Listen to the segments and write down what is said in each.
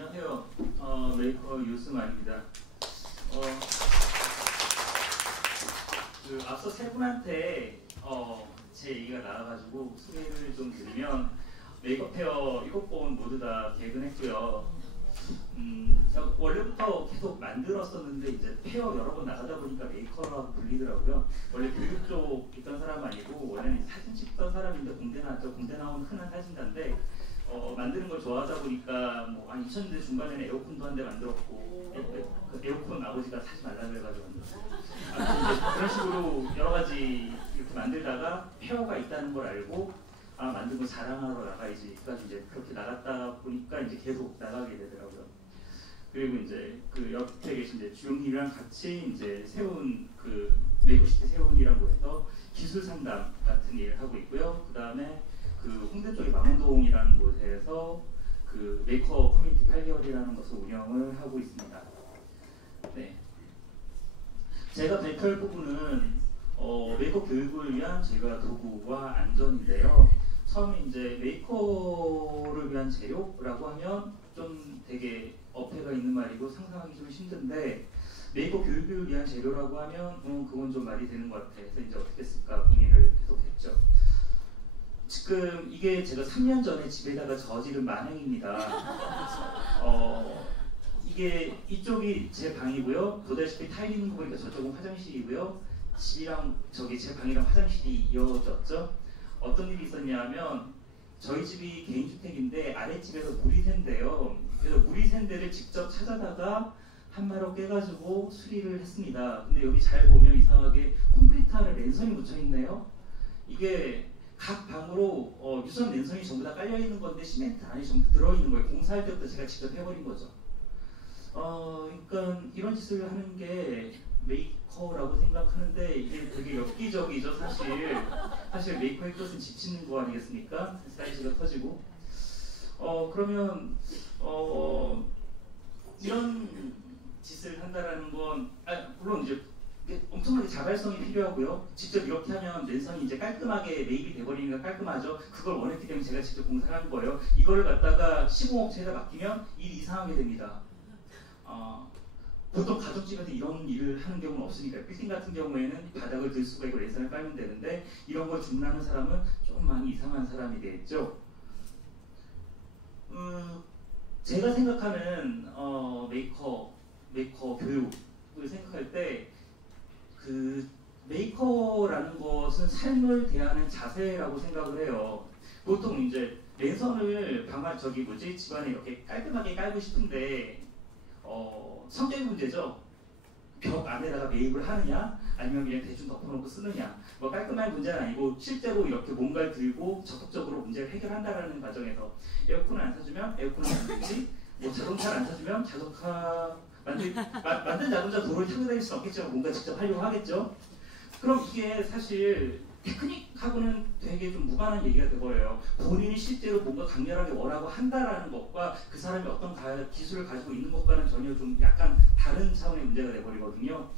안녕하세요. 메이커 유스만입니다. 앞서 세 분한테 제 얘기가 나와가지고 소개를 좀 드리면 메이커 페어 7번 모두 다 개근했고요. 제가 원래부터 계속 만들었었는데 이제 페어 여러 번 나가다 보니까 메이커라고 불리더라고요. 원래 교육 쪽 있던 사람 아니고 원래는 사진 찍던 사람인데 공대 나왔죠. 공대 나온 흔한 사진가인데 만드는 걸 좋아하다 보니까 한 2000년대 중반에는 에어컨도 한 대 만들었고 에어컨 아버지가 사지 말라고 해가지고 만들었어요. 그런 식으로 여러 가지 이렇게 만들다가 페어가 있다는 걸 알고 만든 거 자랑하러 나가야지. 그래서 이제 그렇게 나갔다 보니까 이제 계속 나가게 되더라고요. 그리고 이제 그 옆에 계신 이제 주용님이랑 같이 이제 세운 그 메이커시티 세운이라는 곳에서 기술 상담 같은 일을 하고 있고요. 그 다음에 그 홍대 쪽의 망원동이라는 곳에서 그 메이커 커뮤니티 8개월이라는 것을 운영을 하고 있습니다. 네. 제가 발표할 부분은 메이커 교육을 위한 제가 도구와 안전인데요. 처음에 이제 메이커를 위한 재료라고 하면 좀 되게 어폐가 있는 말이고 상상하기 좀 힘든데 메이커 교육을 위한 재료라고 하면 그건 좀 말이 되는 것 같아요. 그래서 이제 어떻게 쓸까 고민을 계속 했죠. 지금 이게 제가 3년 전에 집에다가 저지른 만행입니다. 이게 이쪽이 제 방이고요. 보다시피 타일 있는 거 보니까 저쪽은 화장실이고요. 집이랑 제 방이랑 화장실이 이어졌죠. 어떤 일이 있었냐면 저희 집이 개인주택인데 아랫집에서 물이 샌대요. 그래서 물이 샌 데를 직접 찾아다가 한마로 깨가지고 수리를 했습니다. 근데 여기 잘 보면 이상하게 콘크리트 안에 랜선이 묻혀있네요. 이게 각 방으로 유선 랜선이 전부 다 깔려있는 건데 시멘트 안에 전부 들어있는 거예요. 공사할 때부터 제가 직접 해버린 거죠. 그러니까 이런 짓을 하는 게 메이커라고 생각하는데 이게 되게 엽기적이죠. 사실 메이커의 뜻은 집 짓는 거 아니겠습니까? 사이즈가 터지고 그러면 이런 짓을 한다라는 건 물론 이제 엄청나게 자발성이 필요하고요. 직접 이렇게 하면 랜선이 이제 깔끔하게 매입이 돼버리니까 깔끔하죠. 그걸 원했기 때문에 제가 직접 공사를 한 거예요. 이거를 갖다가 시공업체에다 맡기면 일이 이상하게 됩니다. 보통 가정집에서 이런 일을 하는 경우는 없으니까 빌딩 같은 경우에는 바닥을 들 수가 있고 랜선을 깔면 되는데 이런 걸 주문하는 사람은 조금 많이 이상한 사람이 되겠죠. 제가 생각하는 메이커 교육을 생각할 때 그 메이커라는 것은 삶을 대하는 자세라고 생각을 해요. 보통 이제 랜선을 집안에 이렇게 깔끔하게 깔고 싶은데 성격의 문제죠. 벽 안에다가 매입을 하느냐 아니면 그냥 대충 덮어놓고 쓰느냐 깔끔한 문제는 아니고 실제로 이렇게 뭔가를 들고 적극적으로 문제를 해결한다는 과정에서 에어컨을 안 사주면 에어컨을 만들지 자동차를 안 사주면 자동차 만든 자동차 도로를 타고 다닐 수는 없겠지만 뭔가 직접 하려고 하겠죠. 그럼 이게 사실 테크닉하고는 되게 좀 무관한 얘기가 돼버려요. 본인이 실제로 뭔가 강렬하게 원하고 한다라는 것과 그 사람이 어떤 기술을 가지고 있는 것과는 전혀 좀 약간 다른 차원의 문제가 돼버리거든요.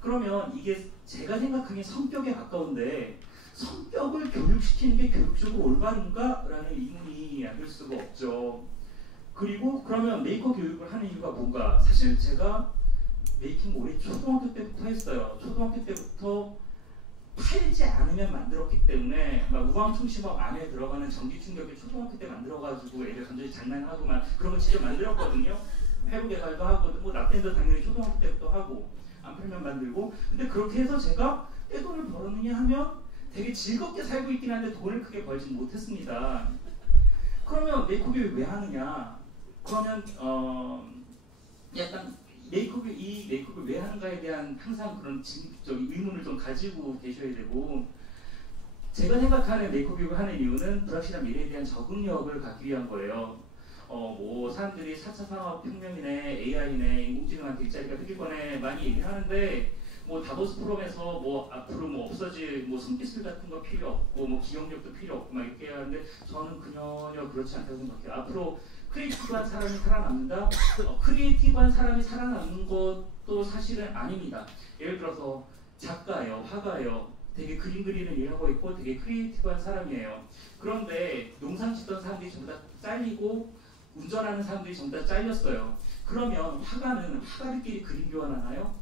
그러면 이게 제가 생각하기엔 성격에 가까운데 성격을 교육시키는 게 교육적으로 올바른가? 라는 의문이 안 들 수가 없죠. 그리고 그러면 메이커 교육을 하는 이유가 뭔가? 사실 제가 메이킹 올해 초등학교 때부터 했어요. 초등학교 때부터 팔지 않으면 만들었기 때문에 우방충시법 안에 들어가는 전기 충격기 초등학교 때 만들어가지고 애들 간절히 장난하고 그런 거 직접 만들었거든요. 회로 개발도 하고 납땜도 당연히 초등학교 때부터 하고 안 풀면 만들고. 근데 그렇게 해서 제가 떼돈을 벌었느냐 하면 되게 즐겁게 살고 있긴 한데 돈을 크게 벌진 못했습니다. 그러면 메이커 교육 왜 하느냐? 그러면 약간 이 메이크업을 왜 하는가에 대한 항상 그런 의문을 좀 가지고 계셔야 되고, 제가 생각하는 메이크업 교육을 하는 이유는 불확실한 미래에 대한 적응력을 갖기 위한 거예요. 사람들이 4차 산업혁명이네, AI네, 인공지능한테 일자리가 생길 거네 많이 얘기를 하는데 다보스 포럼에서 앞으로 없어질 손기술 같은 거 필요 없고 기억력도 필요 없고 이렇게 하는데 저는 전혀 그렇지 않다고 생각해요. 앞으로 크리에이티브한 사람이 살아남는다? 크리에이티브한 사람이 살아남는 것도 사실은 아닙니다. 예를 들어서 작가예요, 화가예요. 되게 그림 그리는 일을 하고 있고 되게 크리에이티브한 사람이에요. 그런데 농사 짓던 사람들이 전부 다 잘리고 운전하는 사람들이 전부 다 잘렸어요. 그러면 화가들끼리 그림 교환하나요?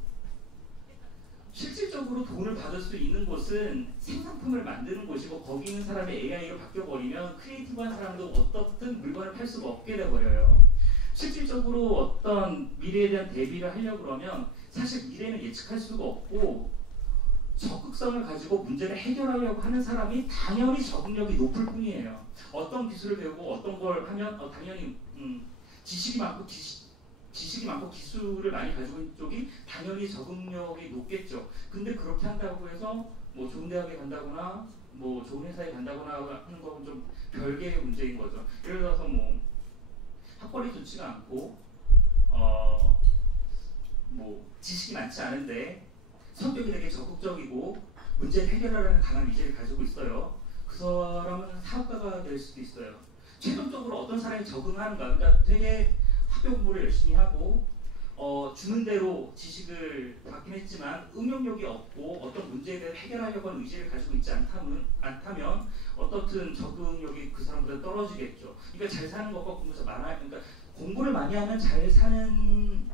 실질적으로 돈을 받을 수 있는 곳은 생산품을 만드는 곳이고 거기 있는 사람이 AI로 바뀌어버리면 크리에이티브한 사람도 어떻든 물건을 팔 수가 없게 돼버려요. 실질적으로 어떤 미래에 대한 대비를 하려고 그러면 사실 미래는 예측할 수가 없고 적극성을 가지고 문제를 해결하려고 하는 사람이 당연히 적응력이 높을 뿐이에요. 어떤 기술을 배우고 어떤 걸 하면 당연히 지식이 많고 기술을 많이 가지고 있는 쪽이 당연히 적응력이 높겠죠. 근데 그렇게 한다고 해서 뭐 좋은 대학에 간다거나 뭐 좋은 회사에 간다거나 하는 건 좀 별개의 문제인 거죠. 예를 들어서 뭐 학벌이 좋지가 않고 뭐 지식이 많지 않은데 성격이 되게 적극적이고 문제를 해결하려는 강한 의지를 가지고 있어요. 그 사람은 사업가가 될 수도 있어요. 최종적으로 어떤 사람이 적응하는가, 그러니까 되게 학교 공부를 열심히 하고 주는 대로 지식을 받긴 했지만 응용력이 없고 어떤 문제에 대해 해결하려고 하는 의지를 가지고 있지 않다면 어떻든 적응력이 그 사람보다 떨어지겠죠. 그러니까 잘 사는 것과 공부가 많아요. 그러니까 공부를 많이 하면 잘 사는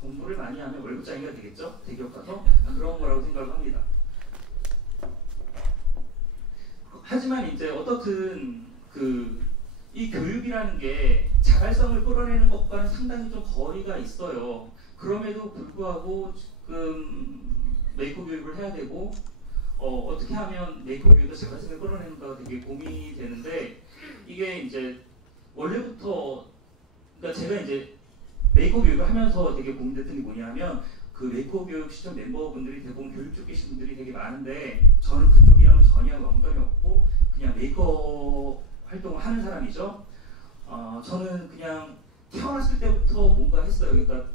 공부를 많이 하면 월급장이가 되겠죠? 대기업 가서 그런 거라고 생각을 합니다. 하지만 이제 어떻든 이 교육이라는 게 자발성을 끌어내는 것과는 상당히 좀 거리가 있어요. 그럼에도 불구하고 지금 메이커 교육을 해야 되고 어떻게 하면 메이커 교육도 자발성을 끌어내는가가 되게 고민이 되는데 이게 이제 원래부터 그러니까 제가 이제 메이커 교육을 하면서 되게 고민됐던 게 뭐냐면 그 메이커 교육 시청 멤버분들이 대부분 교육 쪽 계신 분들이 되게 많은데 저는 그쪽이랑은 전혀 연관이 없고 그냥 메이커 활동을 하는 사람이죠. 저는 그냥 태어났을 때부터 뭔가 했어요. 그러니까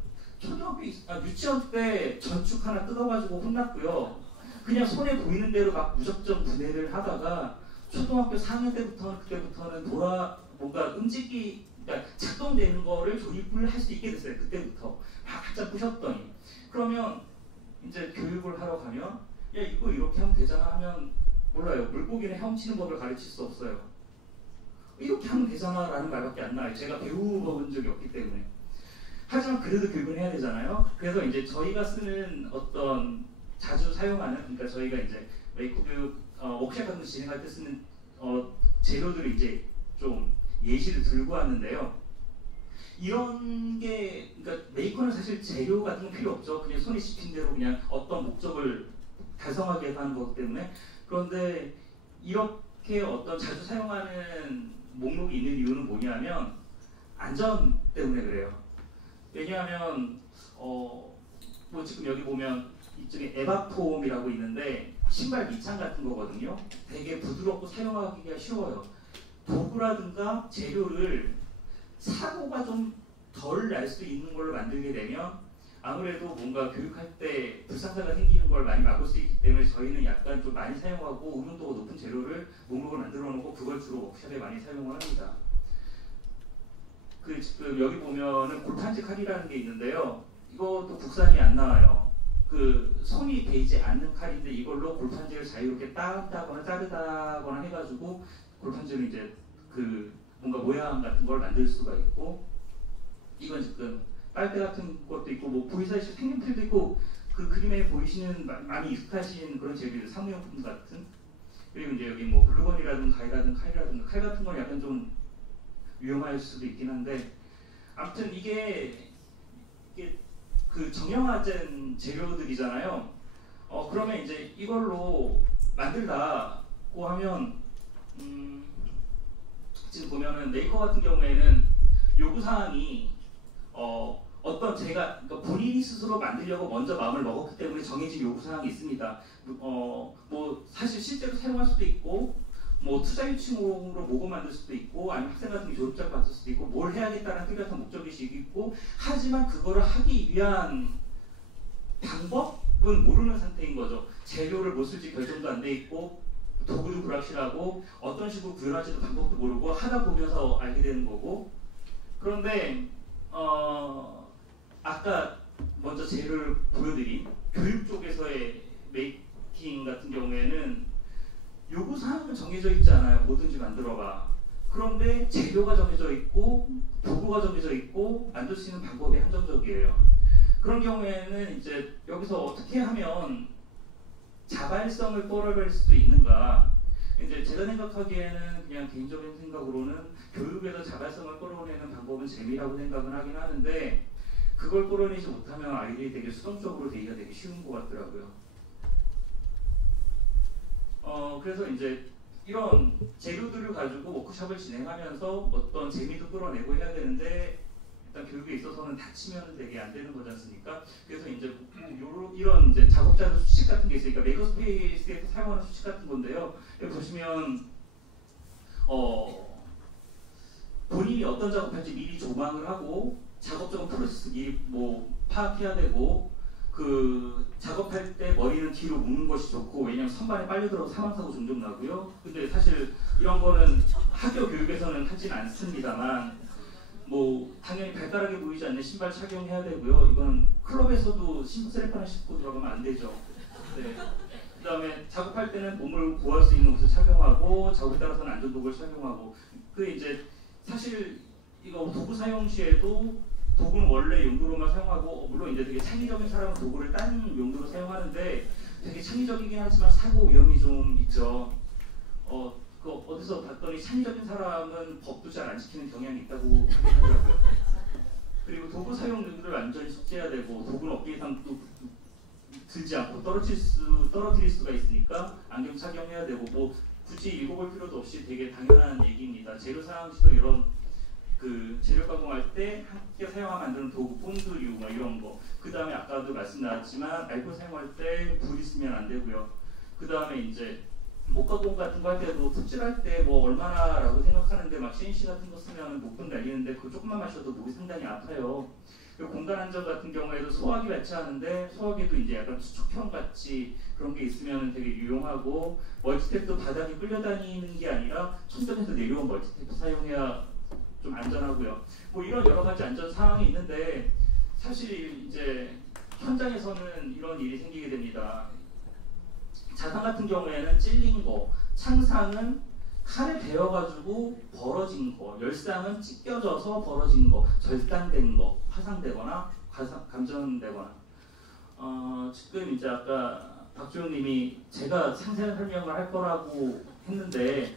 유치원 때 전축 하나 뜯어가지고 혼났고요. 그냥 손에 보이는 대로 막 무작정 분해를 하다가 초등학교 4학년 그때부터는 뭔가 그러니까 작동되는 거를 조립을 할 수 있게 됐어요. 그때부터 막 한참 부셨더니 그러면 이제 교육을 하러 가면 야 이거 이렇게 하면 되잖아 하면 몰라요. 물고기는 헤엄치는 법을 가르칠 수 없어요. 이렇게 하면 되잖아 라는 말밖에 안 나와요. 제가 배워본 적이 없기 때문에. 하지만 그래도 교육은 해야 되잖아요. 그래서 이제 저희가 쓰는 어떤 자주 사용하는 그러니까 저희가 이제 메이커 교육 워크숍 같은 거 진행할 때 쓰는 재료들을 이제 좀 예시를 들고 왔는데요. 이런 게 그러니까 메이커는 사실 재료 같은 건 필요 없죠. 그냥 손에 씹힌 대로 그냥 어떤 목적을 달성하게 하는 거기 때문에. 그런데 이렇게 어떤 자주 사용하는 목록이 있는 이유는 뭐냐면 안전 때문에 그래요. 왜냐하면 뭐 지금 여기 보면 이쪽에 에바폼이라고 있는데 신발 밑창 같은 거거든요. 되게 부드럽고 사용하기가 쉬워요. 도구라든가 재료를 사고가 좀 덜 날 수 있는 걸로 만들게 되면 아무래도 뭔가 교육할 때 불상사가 생기는 걸 많이 막을 수 있기 때문에 저희는 약간 좀 많이 사용하고 응용도가 높은 재료를 목록을 만들어 놓고 그걸 주로 워크숍에 많이 사용을 합니다. 지금 여기 보면은 골판지 칼이라는 게 있는데요. 이것도 국산이 안 나와요. 손이 베이지 않는 칼인데 이걸로 골판지를 자유롭게 딴다거나 자르다거나 해가지고 골판지를 이제 뭔가 모양 같은 걸 만들 수가 있고 이건 지금 빨대 같은 것도 있고 뭐 보이사이즈 색연필도 있고 그 그림에 보이시는 많이 익숙하신 그런 재료들 사무용품 같은 그리고 이제 여기 뭐 글루건이라든가 칼이라든가 칼 같은 건 약간 좀 위험할 수도 있긴 한데 아무튼 이게 그 정형화된 재료들이잖아요. 그러면 이제 이걸로 만들다고 하면 지금 보면은 메이커 같은 경우에는 요구사항이 그러니까 본인이 스스로 만들려고 먼저 마음을 먹었기 때문에 정해진 요구사항이 있습니다. 뭐 사실 실제로 사용할 수도 있고 뭐 투자 유치용으로 모금 만들 수도 있고 아니면 학생 같은 게 졸업장 받을 수도 있고 뭘 해야겠다는 뚜렷한 목적의식이 있고 하지만 그거를 하기 위한 방법은 모르는 상태인 거죠. 재료를 뭐 쓸지 결정도 안 돼 있고 도구도 불확실하고 어떤 식으로 구현할지도 방법도 모르고 하다 보면서 알게 되는 거고 그런데 아까 먼저 재료를 보여드린 교육 쪽에서의 메이킹 같은 경우에는 요구사항은 정해져 있지 않아요. 뭐든지 만들어봐. 그런데 재료가 정해져 있고 도구가 정해져 있고 만들 수 있는 방법이 한정적이에요. 그런 경우에는 이제 여기서 어떻게 하면 자발성을 끌어낼 수 있는가? 이제 제가 생각하기에는 그냥 개인적인 생각으로는 교육에서 자발성을 끌어내는 방법은 재미라고 생각은 하긴 하는데 그걸 끌어내지 못하면 아이들이 되게 수동적으로 되기가 되게 쉬운 것 같더라고요. 그래서 이제 이런 재료들을 가지고 워크숍을 진행하면서 어떤 재미도 끌어내고 해야 되는데 일단 교육에 있어서는 다치면 되게 안 되는 거지 않습니까? 그래서 이제 이런 이제 작업자들 수칙 같은 게 있으니까 메이커스페이스에서 사용하는 수칙 같은 건데요. 여기 보시면 본인이 어떤 작업할지 미리 조망을 하고 작업적 프로세스 미리 뭐 파악해야 되고 그 작업할 때 머리는 뒤로 묶는 것이 좋고 왜냐면 선반에 빨려 들어서 사망사고 종종 나고요. 근데 사실 이런 거는 학교 교육에서는 하진 않습니다만 뭐 당연히 발가락에 보이지 않는 신발 착용해야 되고요. 이거는 클럽에서도 슬리퍼를 신고 들어가면 안 되죠. 네. 그다음에 작업할 때는 몸을 보호할 수 있는 옷을 착용하고 작업에 따라서는 안전도구를 착용하고 그 이제 사실 이거 도구 사용 시에도 도구는 원래 용도로만 사용하고 물론 이제 되게 창의적인 사람은 도구를 딴 용도로 사용하는데 되게 창의적이긴 하지만 사고 위험이 좀 있죠. 그 어디서 봤더니 창의적인 사람은 법도 잘 안 지키는 경향이 있다고 하더라고요. 그리고 도구 사용 용도를 완전히 숙지해야 되고 도구는 어깨 이상 또 들지 않고 떨어뜨릴 수가 있으니까 안경 착용해야 되고 뭐 굳이 읽어볼 필요도 없이 되게 당연한 얘기입니다. 재료 사용 시도 이런 그 재료 가공할 때 함께 사용하면 안 되는 도구, 본드류 뭐 이런 거. 그 다음에 아까도 말씀 나왔지만 알코올 사용할 때 불 있으면 안 되고요. 그 다음에 이제 목가공 같은 거 할 때도 톱질할 때 뭐 얼마나라고 생각하는데 막 CNC 같은 거 쓰면 목돈 날리는데 그거 조금만 마셔도 목이 상당히 아파요. 그리고 공간 안전 같은 경우에도 소화기 배치하는데 소화기도 이제 약간 수축형 같이 그런 게 있으면 되게 유용하고 멀티탭도 바닥에 끌려다니는 게 아니라 천장에서 내려온 멀티탭 사용해야 좀 안전하고요. 뭐 이런 여러 가지 안전 사항이 있는데 사실 이제 현장에서는 이런 일이 생기게 됩니다. 자상 같은 경우에는 찔린 거, 창상은 칼에 베어가지고 벌어진 거, 열상은 찢겨져서 벌어진 거, 절단된 거, 화상되거나 감전되거나. 지금 이제 아까 박주영님이 제가 상세한 설명을 할 거라고 했는데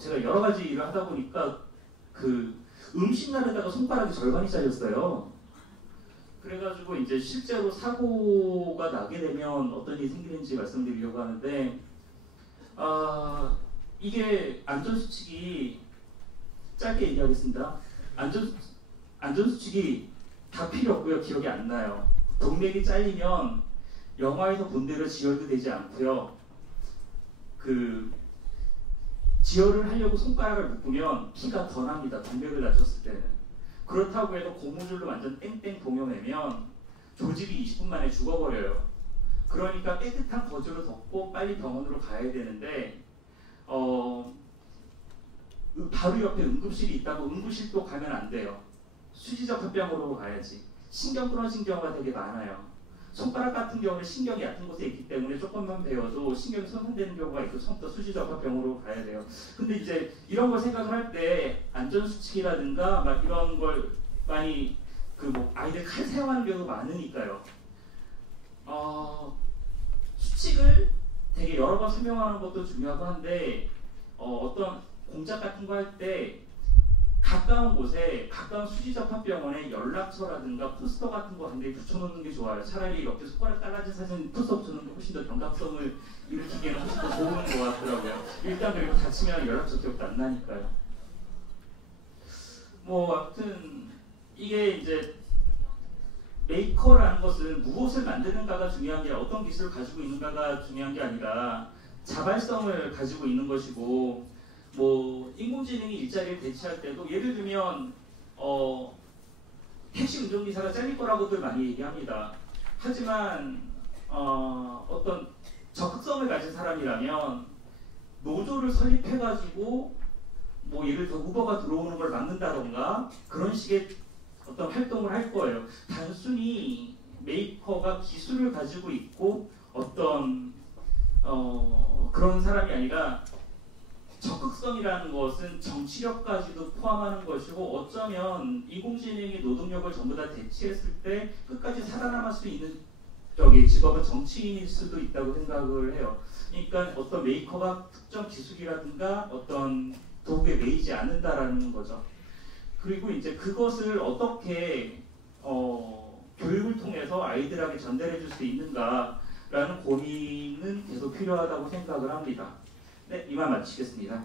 제가 여러 가지 일을 하다 보니까 그 음식 나르다가 손가락이 절반이 잘렸어요. 그래가지고 이제 실제로 사고가 나게 되면 어떤 일이 생기는지 말씀드리려고 하는데 이게 안전수칙이 짧게 얘기하겠습니다. 안전수칙이 다 필요 없고요. 기억이 안 나요. 동맥이 잘리면 영화에서 본 대로 지혈도 되지 않고요. 그 지혈을 하려고 손가락을 묶으면 피가 더 납니다. 동맥을 다쳤을 때는. 그렇다고 해도 고무줄로 완전 땡땡 동여매면 조직이 20분 만에 죽어버려요. 그러니까 깨끗한 거즈로 덮고 빨리 병원으로 가야 되는데 바로 옆에 응급실이 있다고 응급실도 가면 안 돼요. 수지적합병으로 가야지. 신경 끊어진 경우가 되게 많아요. 손가락 같은 경우는 신경이 얕은 곳에 있기 때문에 조금만 베어도 신경이 손상되는 경우가 있고 처음부터 수지적합병으로 가야 돼요. 근데 이제 이런 걸 생각을 할 때 안전수칙이라든가 막 이런 걸 많이 그 뭐 아이들 칼 사용하는 경우가 많으니까요. 수칙을 되게 여러 번 설명하는 것도 중요하고 한데 어떤 공작 같은 거 할 때 가까운 곳에 가까운 수지적합병원에 연락처라든가 포스터 같은 거 굉장히 붙여놓는 게 좋아요. 차라리 옆에 손가락 잘라진 사진 포스터 붙여놓는 게 훨씬 더 경각성을 일으키기에는 훨씬 더 좋은 것 같더라고요. 일단 그리고 다치면 연락처 기억도 안 나니까요. 뭐 아무튼 이게 이제 메이커라는 것은 무엇을 만드는가가 중요한 게 어떤 기술을 가지고 있는가가 중요한 게 아니라 자발성을 가지고 있는 것이고 뭐 인공지능이 일자리를 대체할 때도 예를 들면 택시 운전기사가 잘릴 거라고들 많이 얘기합니다. 하지만 어떤 적극성을 가진 사람이라면 노조를 설립해가지고 뭐 예를 들어 우버가 들어오는 걸 막는다던가 그런 식의 어떤 활동을 할 거예요. 단순히 메이커가 기술을 가지고 있고 어떤 그런 사람이 아니라 적극성이라는 것은 정치력까지도 포함하는 것이고 어쩌면 인공지능이 노동력을 전부 다 대체했을 때 끝까지 살아남을 수 있는 직업은 정치인일 수도 있다고 생각을 해요. 그러니까 어떤 메이커가 특정 기술이라든가 어떤 도구에 매이지 않는다라는 거죠. 그리고 이제 그것을 어떻게 교육을 통해서 아이들에게 전달해 줄 수 있는가라는 고민은 계속 필요하다고 생각을 합니다. 네, 이만 마치겠습니다.